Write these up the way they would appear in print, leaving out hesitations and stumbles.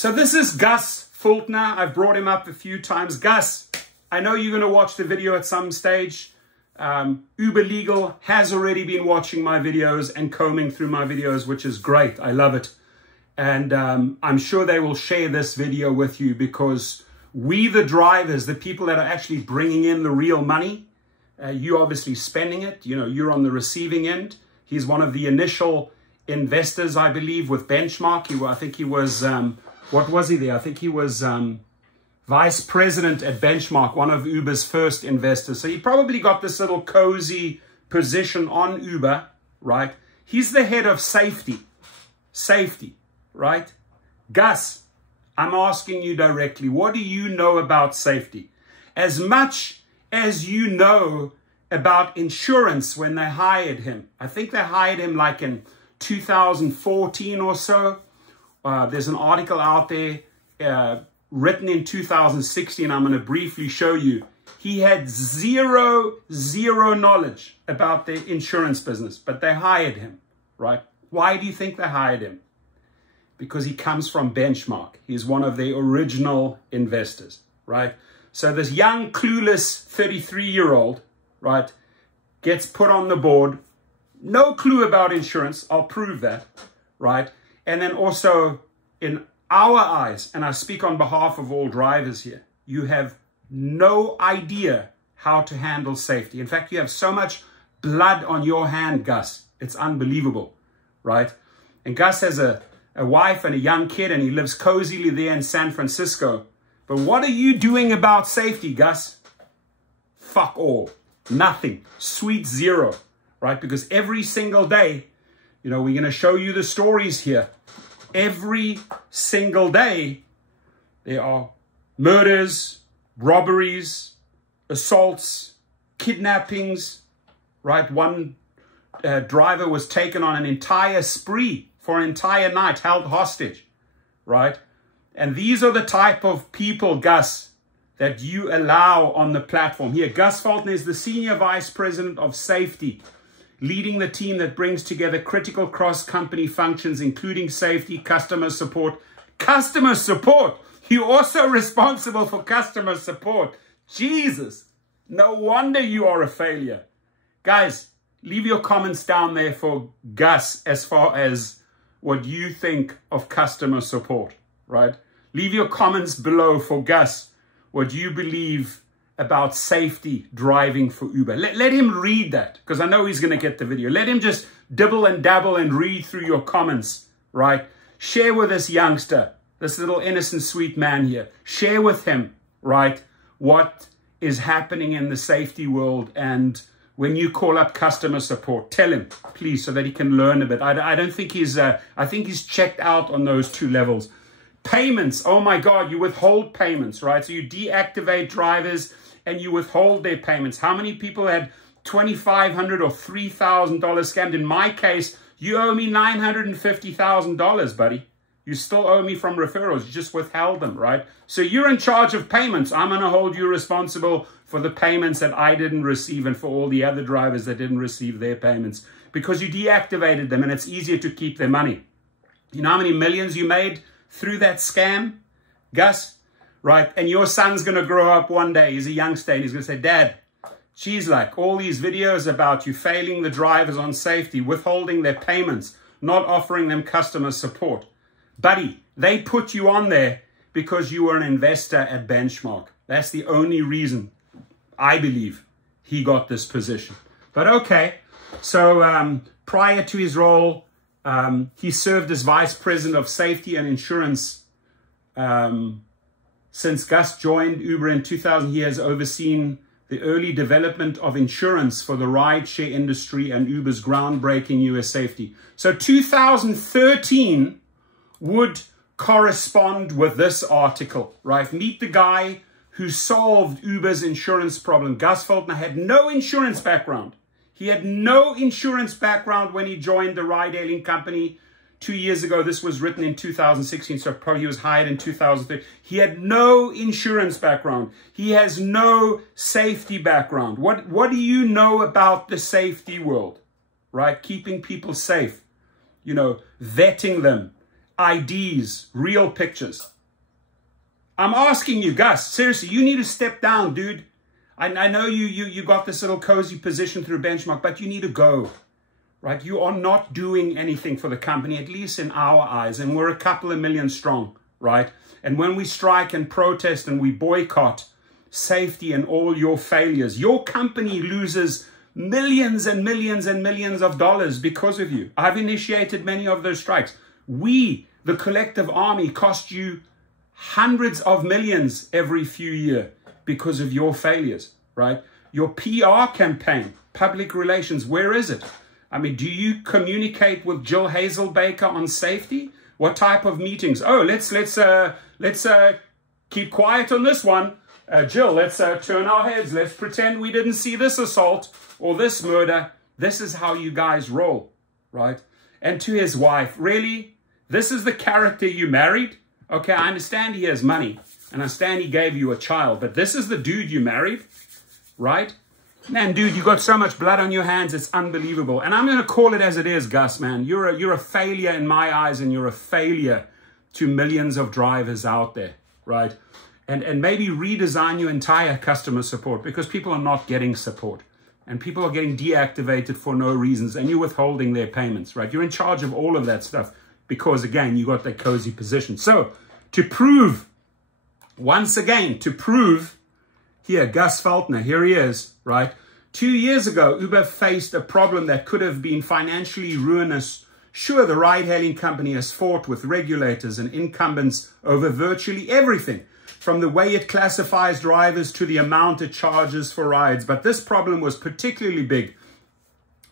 So this is Gus Fuldner. I've brought him up a few times. Gus, I know you're going to watch the video at some stage. Uber Legal has already been watching my videos and combing through my videos, which is great. I love it. And I'm sure they will share this video with you, because we, the drivers, the people that are actually bringing in the real money, you obviously spending it, you know, you're on the receiving end. He's one of the initial investors, I believe, with Benchmark. I think he was, what was he there? I think he was vice president at Benchmark, one of Uber's first investors. So he probably got this little cozy position on Uber, right? He's the head of safety, right? Gus, I'm asking you directly, what do you know about safety? As much as you know about insurance when they hired him. I think they hired him like in 2014 or so. There's an article out there written in 2016. I'm going to briefly show you. He had zero knowledge about the insurance business, but they hired him, right? Why do you think they hired him? Because he comes from Benchmark. He's one of the original investors, right? So this young, clueless 33-year-old, right, gets put on the board. No clue about insurance. I'll prove that, right? And then also, in our eyes, and I speak on behalf of all drivers here, you have no idea how to handle safety. In fact, you have so much blood on your hand, Gus. It's unbelievable, right? And Gus has a wife and a young kid, and he lives cozily there in San Francisco. But what are you doing about safety, Gus? Fuck all. Nothing. Sweet zero, right? Because every single day, you know, we're going to show you the stories here. Every single day, there are murders, robberies, assaults, kidnappings, right? One driver was taken on an entire spree for an entire night, held hostage, right? And these are the type of people, Gus, that you allow on the platform. Here, Gus Fuldner is the Senior Vice President of Safety, leading the team that brings together critical cross-company functions, including safety, customer support. Customer support! You're also responsible for customer support. Jesus! No wonder you are a failure. Guys, leave your comments down there for Gus as far as what you think of customer support, right? Leave your comments below for Gus, what you believe about safety driving for Uber. Let him read that, because I know he's going to get the video. Let him just dibble and dabble and read through your comments, right? Share with this youngster, this little innocent, sweet man here. Share with him, right, what is happening in the safety world. And when you call up customer support, tell him, please, so that he can learn a bit. I don't think he's, I think he's checked out on those two levels. Payments, oh my God, you withhold payments, right? So you deactivate drivers and you withhold their payments. How many people had $2,500 or $3,000 scammed? In my case, you owe me $950,000, buddy. You still owe me from referrals. You just withheld them, right? So you're in charge of payments. I'm going to hold you responsible for the payments that I didn't receive and for all the other drivers that didn't receive their payments, because you deactivated them and it's easier to keep their money. You know how many millions you made through that scam, Gus? Right? And your son's going to grow up one day. He's a youngster and he's going to say, Dad, geez, like all these videos about you failing the drivers on safety, withholding their payments, not offering them customer support. Buddy, they put you on there because you were an investor at Benchmark. That's the only reason I believe he got this position. But okay, so prior to his role, he served as Vice President of Safety and Insurance. Since Gus joined Uber in 2000, he has overseen the early development of insurance for the rideshare industry and Uber's groundbreaking US safety. So 2013 would correspond with this article, right? Meet the guy who solved Uber's insurance problem. Gus Fuldner had no insurance background. He had no insurance background when he joined the ride-hailing company 2 years ago. This was written in 2016, so probably he was hired in 2013. He had no insurance background. He has no safety background. What do you know about the safety world, right? Keeping people safe, you know, vetting them, IDs, real pictures. I'm asking you, Gus, seriously, you need to step down, dude. I know you got this little cozy position through Benchmark, but you need to go, right? You are not doing anything for the company, at least in our eyes, and we're a couple of million strong, right? And when we strike and protest and we boycott safety and all your failures, your company loses millions and millions and millions of dollars because of you. I've initiated many of those strikes. We, the collective army, cost you hundreds of millions every few years because of your failures, right? Your PR campaign, public relations, where is it? I mean, do you communicate with Jill Hazelbaker on safety? What type of meetings? Oh, let's keep quiet on this one. Jill, let's turn our heads. Let's pretend we didn't see this assault or this murder. This is how you guys roll, right? And to his wife, really? This is the character you married? Okay, I understand he has money. And I understand he gave you a child. But this is the dude you married, right? Man, dude, you got so much blood on your hands. It's unbelievable. And I'm going to call it as it is, Gus, man. You're a failure in my eyes, and you're a failure to millions of drivers out there, right? And maybe redesign your entire customer support, because people are not getting support. And people are getting deactivated for no reasons, and you're withholding their payments, right? You're in charge of all of that stuff because, again, you got that cozy position. So to prove, once again, to prove, here, Gus Fuldner, here he is, right? 2 years ago, Uber faced a problem that could have been financially ruinous. Sure, the ride-hailing company has fought with regulators and incumbents over virtually everything, from the way it classifies drivers to the amount it charges for rides. But this problem was particularly big.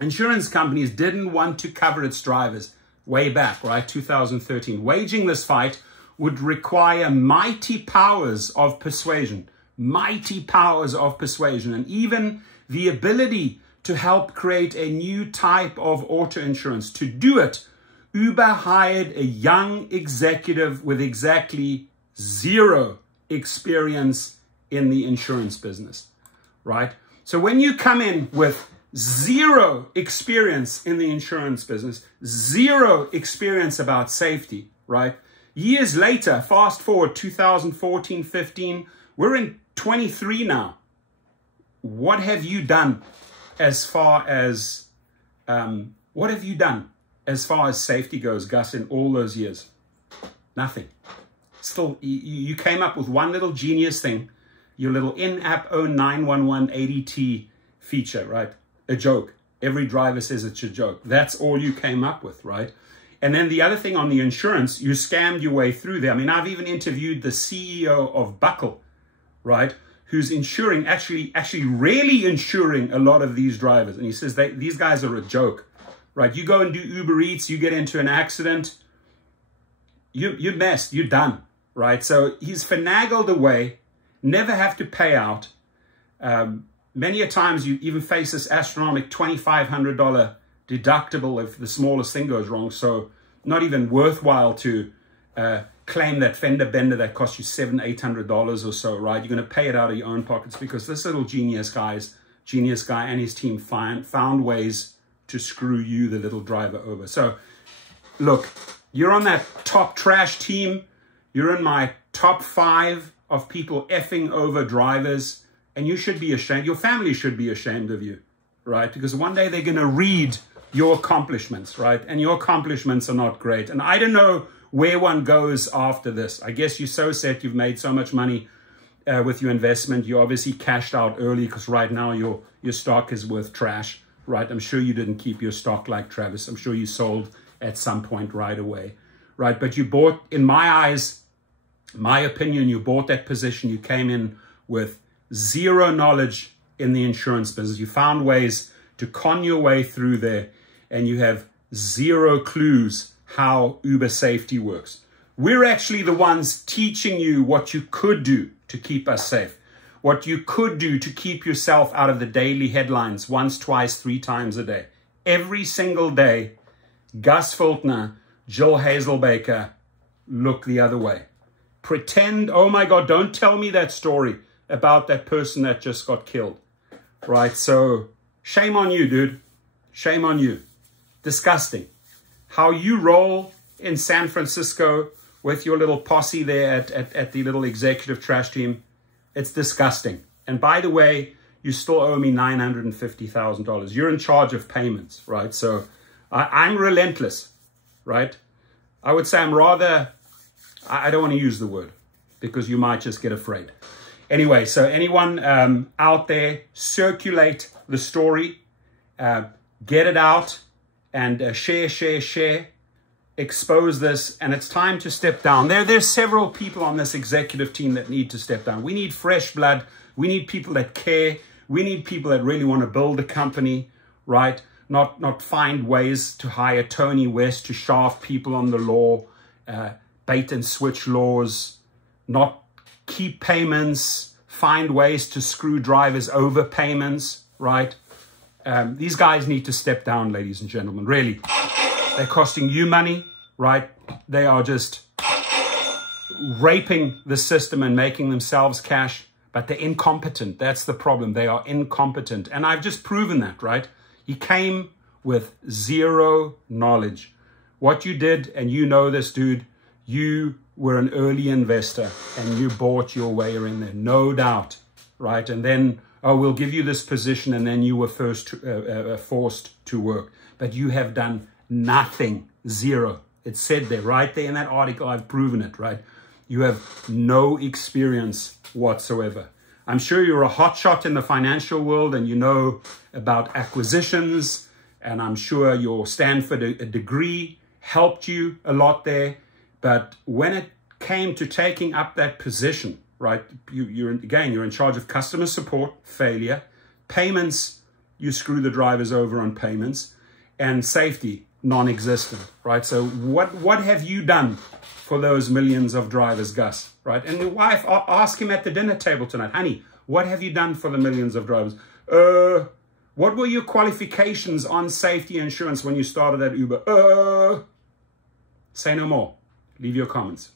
Insurance companies didn't want to cover its drivers way back, right, 2013. Waging this fight would require mighty powers of persuasion, and even the ability to help create a new type of auto insurance. To do it, Uber hired a young executive with exactly zero experience in the insurance business, right? So when you come in with zero experience in the insurance business, zero experience about safety, right? Years later, fast forward 2014, 15, we're in 23 now. What have you done as far as safety goes, Gus, in all those years? Nothing. Still, you came up with one little genius thing, your little in-app own 911 ADT feature, right? A joke. Every driver says it's a joke. That's all you came up with, right? And then the other thing on the insurance, you scammed your way through there. I mean, I've even interviewed the CEO of Buckle, right? Who's insuring, actually really insuring a lot of these drivers. And he says these guys are a joke, right? You go and do Uber Eats, you get into an accident, you're messed, you're done, right? So he's finagled away, never have to pay out. Many a times you even face this astronomical $2,500 deductible if the smallest thing goes wrong. So not even worthwhile to claim that fender bender that costs you $700-800 or so, right? You're going to pay it out of your own pockets, because this little genius guy and his team found ways to screw you, the little driver, over. So look, you're on that top trash team. You're in my top 5 of people effing over drivers, and you should be ashamed. Your family should be ashamed of you, right? Because one day they're going to read your accomplishments, right? And your accomplishments are not great. And I don't know where one goes after this. I guess you're so set, you've made so much money with your investment. You obviously cashed out early, because right now your stock is worth trash, right? I'm sure you didn't keep your stock like Travis. I'm sure you sold at some point right away, right? But you bought, in my eyes, my opinion, you bought that position. You came in with zero knowledge in the insurance business. You found ways to con your way through there, and you have zero clues how Uber safety works. We're actually the ones teaching you what you could do to keep us safe, what you could do to keep yourself out of the daily headlines once, twice, 3 times a day. Every single day, Gus Fuldner, Jill Hazelbaker, look the other way. Pretend, oh my God, don't tell me that story about that person that just got killed, right? So shame on you, dude. Shame on you. Disgusting. How you roll in San Francisco with your little posse there at the little executive trash team. It's disgusting. And by the way, you still owe me $950,000. You're in charge of payments, right? So I'm relentless, right? I would say I'm rather, I don't want to use the word because you might just get afraid. Anyway, so anyone out there, circulate the story, get it out, and share, expose this, and it's time to step down. There's several people on this executive team that need to step down. We need fresh blood. We need people that care. We need people that really want to build a company, right? Not find ways to hire Tony West to shaft people on the law, bait and switch laws, not keep payments, find ways to screw drivers over payments, right? These guys need to step down, ladies and gentlemen, really. They're costing you money, right? They are just raping the system and making themselves cash, but they're incompetent. That's the problem. They are incompetent. And I've just proven that, right? He came with zero knowledge. What you did, and you know this, dude, you were an early investor and you bought your way in there, no doubt, right? And then, oh, we'll give you this position, and then you were forced to work. But you have done nothing, zero. It said there, right there in that article, I've proven it, right? You have no experience whatsoever. I'm sure you're a hotshot in the financial world and you know about acquisitions, and I'm sure your Stanford degree helped you a lot there. But when it came to taking up that position, right, you're in charge of customer support, failure, payments, you screw the drivers over on payments, and safety, non-existent, right? So what have you done for those millions of drivers, Gus, right? And your wife, ask him at the dinner table tonight, honey, what have you done for the millions of drivers? What were your qualifications on safety insurance when you started at Uber? Say no more. Leave your comments.